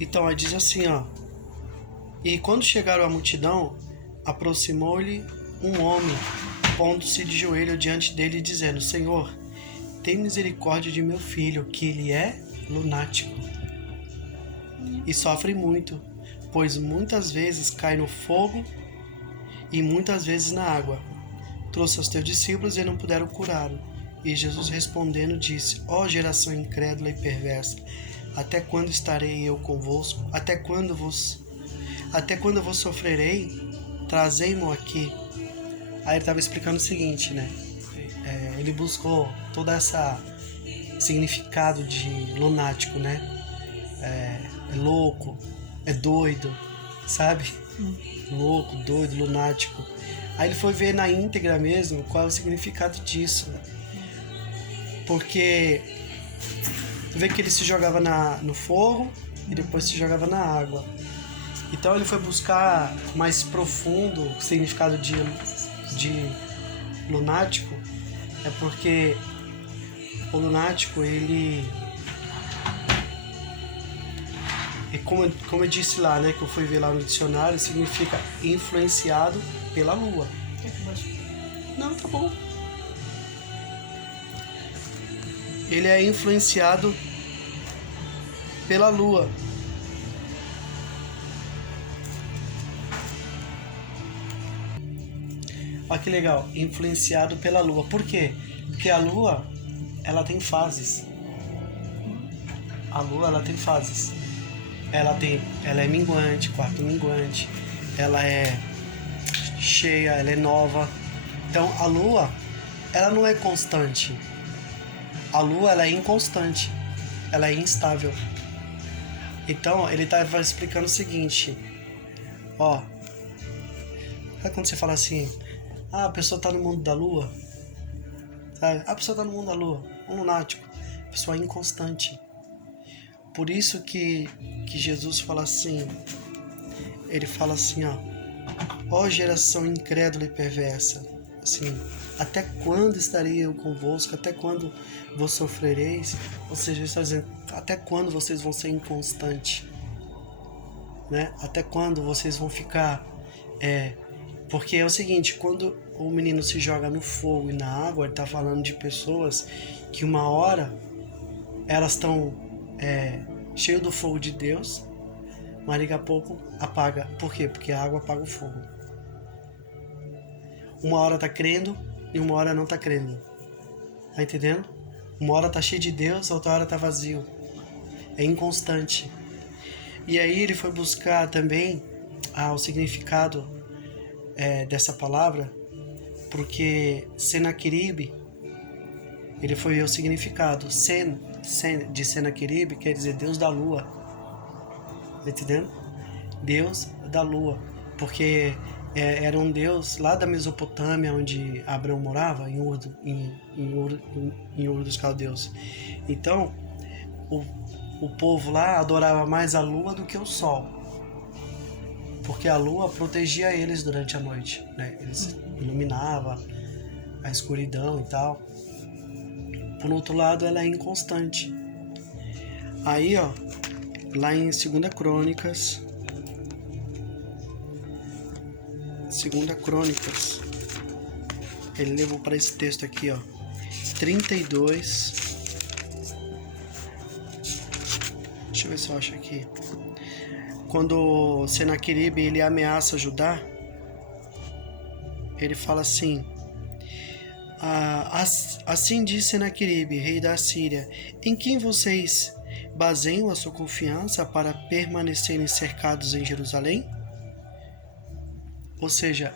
Então, aí diz assim, ó. E quando chegaram à multidão, aproximou-lhe um homem, pondo-se de joelho diante dele, dizendo: Senhor, tem misericórdia de meu filho, que ele é lunático e sofre muito, pois muitas vezes cai no fogo e muitas vezes na água. Trouxe aos teus discípulos e não puderam curá-lo. E Jesus respondendo disse: Ó geração incrédula e perversa, até quando estarei eu convosco? Até quando vos sofrerei? Trazei-mo aqui. Aí ele estava explicando o seguinte, né? Ele buscou todo esse significado de lunático, né? É louco, é doido, sabe? Louco, doido, lunático. Aí ele foi ver na íntegra mesmo qual é o significado disso. Porque vê que ele se jogava no fogo e depois se jogava na água. Então ele foi buscar mais profundo o significado de lunático, é porque o lunático, ele como eu disse lá, né, que eu fui ver lá no dicionário, significa influenciado pela lua. Não, tá bom. Ele é influenciado pela lua. Olha que legal, influenciado pela lua. Por quê? Porque a lua, ela tem fases. A lua, ela tem fases. Ela é minguante, quarto minguante, ela é cheia, ela é nova. Então a lua, ela não é constante. A lua, ela é inconstante, ela é instável. Então ele estava explicando o seguinte, ó, sabe quando você fala assim, a pessoa está no mundo da lua, sabe? A pessoa está no mundo da lua, um lunático, a pessoa é inconstante. Por isso que Jesus fala assim, ele fala assim, ó geração incrédula e perversa, assim, até quando estarei eu convosco, até quando vos sofrereis? Ou seja, ele está dizendo, até quando vocês vão ser inconstantes, né? Até quando vocês vão ficar, porque é o seguinte, quando o menino se joga no fogo e na água, ele está falando de pessoas que uma hora elas estão cheias do fogo de Deus, mas daqui a pouco apaga. Por quê? Porque a água apaga o fogo. Uma hora tá crendo e uma hora não tá crendo. Tá entendendo? Uma hora tá cheio de Deus, outra hora tá vazio. É inconstante. E aí ele foi buscar também o significado dessa palavra, porque Senaqueribe, ele foi ver o significado. Sen de Senaqueribe quer dizer Deus da lua. Tá entendendo? Deus da lua. Porque era um deus lá da Mesopotâmia, onde Abraão morava, em Ur dos Caldeus. Então, o povo lá adorava mais a lua do que o sol, porque a lua protegia eles durante a noite, né? Eles iluminava a escuridão e tal. Por outro lado, ela é inconstante. Aí, ó, lá em 2 Crônicas, ele levou para esse texto aqui, ó, 32. Deixa eu ver se eu acho aqui. Quando Senaqueribe ele ameaça Judá, ele fala assim: assim diz Senaqueribe, rei da Assíria, em quem vocês baseiam a sua confiança para permanecerem cercados em Jerusalém? Ou seja,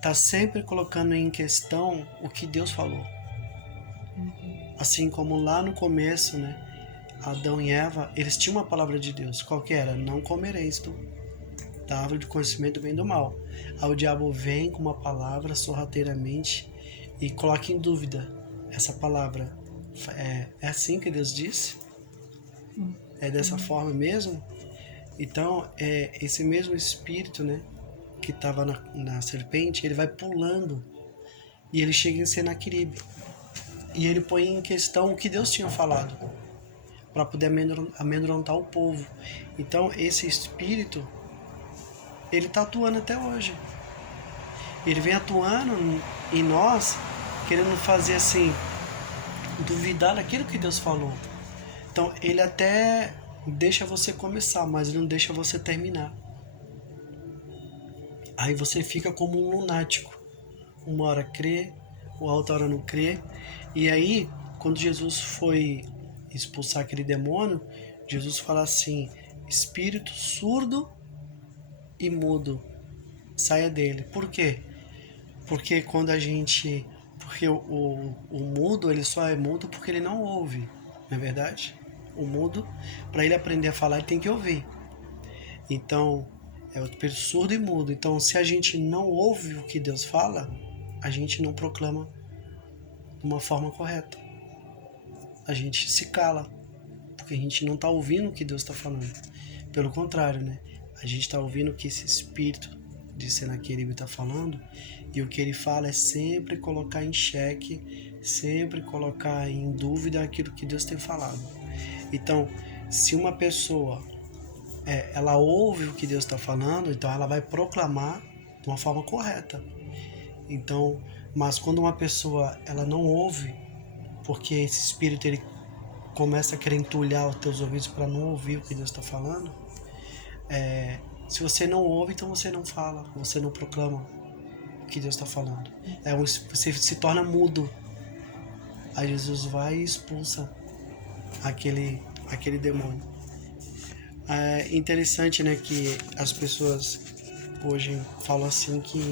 tá sempre colocando em questão o que Deus falou. Assim como lá no começo, né, Adão e Eva, eles tinham uma palavra de Deus. Qual que era? Não comereis da árvore de conhecimento do bem e do mal. Aí o diabo vem com uma palavra sorrateiramente e coloca em dúvida essa palavra. É assim que Deus disse? É dessa forma mesmo? Então, esse mesmo espírito, né, que estava na serpente, ele vai pulando e ele chega em Senaqueribe. E ele põe em questão o que Deus tinha falado. para poder amedrontar o povo. Então esse espírito, ele está atuando até hoje. Ele vem atuando em nós, querendo fazer assim, duvidar daquilo que Deus falou. Então ele até deixa você começar, mas ele não deixa você terminar. Aí você fica como um lunático. Uma hora crê, outra hora não crê. E aí, quando Jesus foi expulsar aquele demônio, Jesus fala assim: espírito surdo e mudo, saia dele. Por quê? Porque quando a gente... Porque o mudo, ele só é mudo porque ele não ouve, não é verdade? O mudo, para ele aprender a falar, ele tem que ouvir. Então, é o espírito surdo e mudo. Então, se a gente não ouve o que Deus fala, a gente não proclama de uma forma correta. A gente se cala, porque a gente não está ouvindo o que Deus está falando. Pelo contrário, né? A gente está ouvindo o que esse espírito de Senaqueribe está falando, e o que ele fala é sempre colocar em xeque, sempre colocar em dúvida aquilo que Deus tem falado. Então, se uma pessoa ela ouve o que Deus está falando, então ela vai proclamar de uma forma correta. Então, mas quando uma pessoa ela não ouve, porque esse espírito ele começa a querer entulhar os teus ouvidos para não ouvir o que Deus está falando, se você não ouve, então você não fala, você não proclama o que Deus está falando. Você se torna mudo. Aí Jesus vai e expulsa aquele demônio. É interessante, né, que as pessoas hoje falam assim que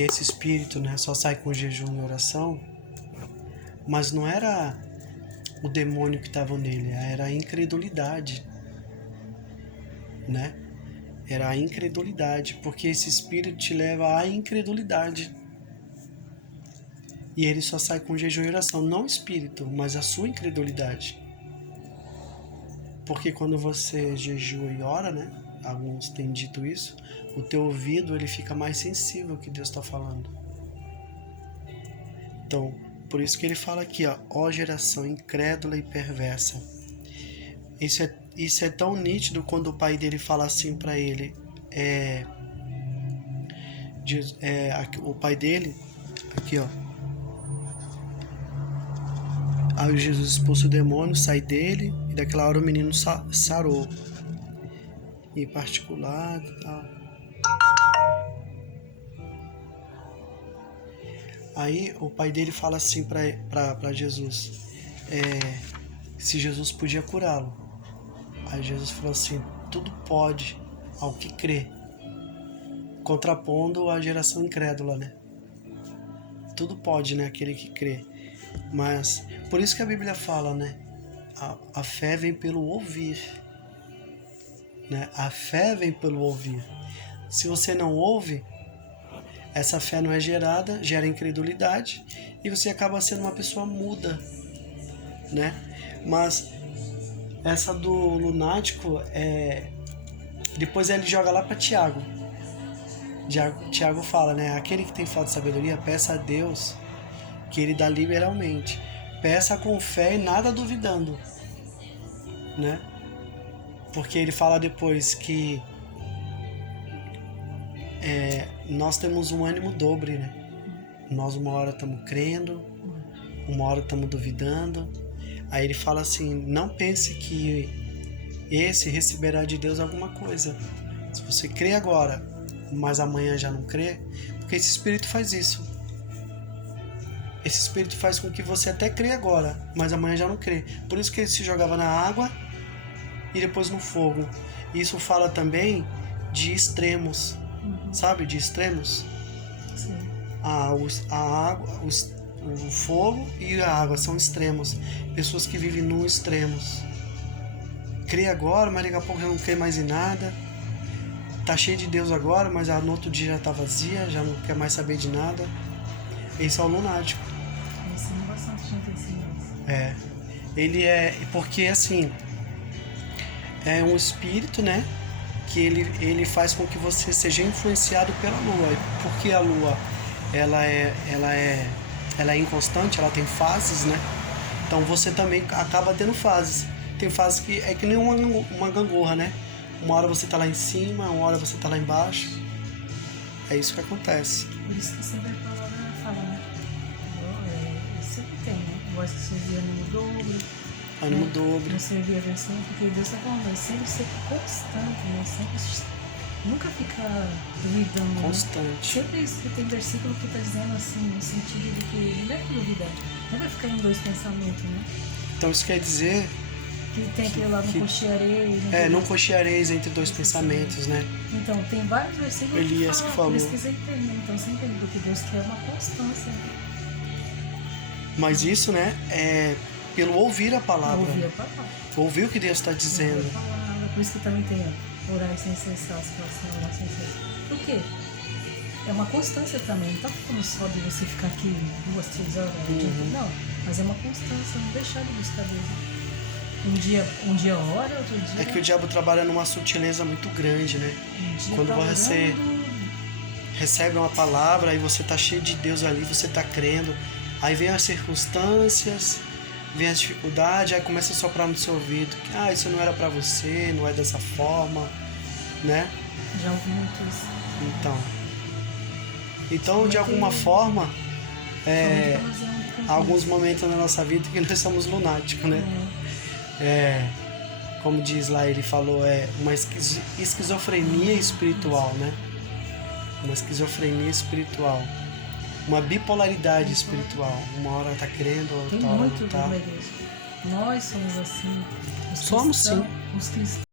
esse espírito, né, só sai com jejum e oração, mas não era o demônio que estava nele, era a incredulidade, né? Era a incredulidade, porque esse espírito te leva à incredulidade. E ele só sai com jejum e oração, não o espírito, mas a sua incredulidade. Porque quando você jejua e ora, né? Alguns têm dito isso, o teu ouvido ele fica mais sensível ao que Deus está falando. Então, por isso que ele fala aqui, ó geração incrédula e perversa. Isso é tão nítido quando o pai dele fala assim para ele. O pai dele, aqui ó. Aí Jesus expulsa o demônio, sai dele, e daquela hora o menino sarou. Em particular e tal. Aí o pai dele fala assim para Jesus, se Jesus podia curá-lo. Aí Jesus falou assim: tudo pode ao que crê, contrapondo a geração incrédula, né? Tudo pode, né? Aquele que crê. Mas por isso que a Bíblia fala, né? A fé vem pelo ouvir, né? A fé vem pelo ouvir. Se você não ouve, essa fé não é gerada, gera incredulidade e você acaba sendo uma pessoa muda, né? Mas essa do lunático, depois ele joga lá para Tiago. Tiago fala, né? Aquele que tem falta de sabedoria, peça a Deus que ele dá liberalmente. Peça com fé e nada duvidando, né? Porque ele fala depois que nós temos um ânimo dobre, né? Nós uma hora estamos crendo, uma hora estamos duvidando. Aí ele fala assim: não pense que esse receberá de Deus alguma coisa. Se você crê agora, mas amanhã já não crê, porque esse espírito faz isso. Esse espírito faz com que você até crê agora, mas amanhã já não crê. Por isso que ele se jogava na água e depois no fogo. Isso fala também de extremos, sabe? De extremos. Sim. A água, o fogo e a água são extremos. Pessoas que vivem num extremos. Crê agora, mas daqui a pouco já não crê mais em nada. Tá cheio de Deus agora, mas no outro dia já tá vazia, já não quer mais saber de nada. Esse é o lunático. Esse é bastante gente assim mesmo. Ele porque assim, é um espírito, né? Que ele faz com que você seja influenciado pela lua. Porque a lua ela é inconstante, ela tem fases, né? Então você também acaba tendo fases. Tem fases que é que nem uma gangorra, né? Uma hora você tá lá em cima, uma hora você tá lá embaixo. É isso que acontece. Por isso que sempre a palavra fala, né? Sempre tem, né? Voz que servia ânimo dobro. Ânimo dobro. Não servia versão, porque Deus está falando, mas sempre ser constante, né? Sempre, nunca ficar duvidando. Constante. Né? Sempre isso que tem versículo que está dizendo assim, no sentido de que não deve duvidar. Não vai ficar em dois pensamentos, né? Então isso quer dizer que tem aquele lá, não cocheareis. Não cocheareis entre dois pensamentos, né? Então, tem vários versículos Elias que falou. Pesquisa internet, então você entende, porque Deus quer uma constância. Mas isso, né, é pelo ouvir a palavra. Ouvir a palavra. Ouvir o que Deus está dizendo. Ouvir a palavra. Por isso que também tem orar sem cessar, orar sem cessar. Por quê? É uma constância também. Não está falando só de você ficar aqui 2, 3 horas. Não, mas é uma constância, não deixar de buscar Deus. Um dia ora, outro dia... É que o diabo trabalha numa sutileza muito grande, né? Quando você recebe uma palavra, aí você tá cheio de Deus ali, você tá crendo, aí vem as circunstâncias, vem as dificuldades, aí começa a soprar no seu ouvido, que isso não era pra você, não é dessa forma, né? Já ouvi muito isso. Então de alguma forma, há alguns momentos na nossa vida que nós somos lunáticos, né? Como diz lá, ele falou, uma esquizofrenia espiritual, né? Uma esquizofrenia espiritual. Uma bipolaridade espiritual. Uma hora tá crendo, outra hora não tá. Nós somos assim. Somos sim. Os cristãos